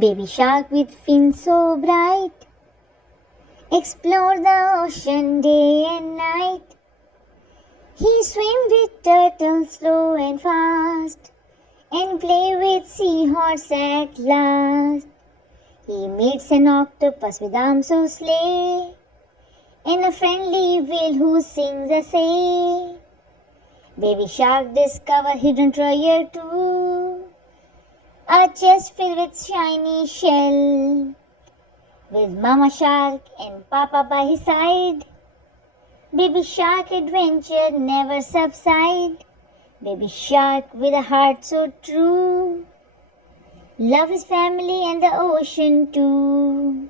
Baby shark with fins so bright, explore the ocean day and night. He swim with turtles slow and fast, and play with seahorses at last. He meets an octopus with arms so sleigh, and a friendly whale who sings a say. Baby shark discover hidden treasure too, a chest filled with shiny shell, with mama shark and papa by his side. Baby shark adventure never subside. Baby shark with a heart so true, love his family and the ocean too.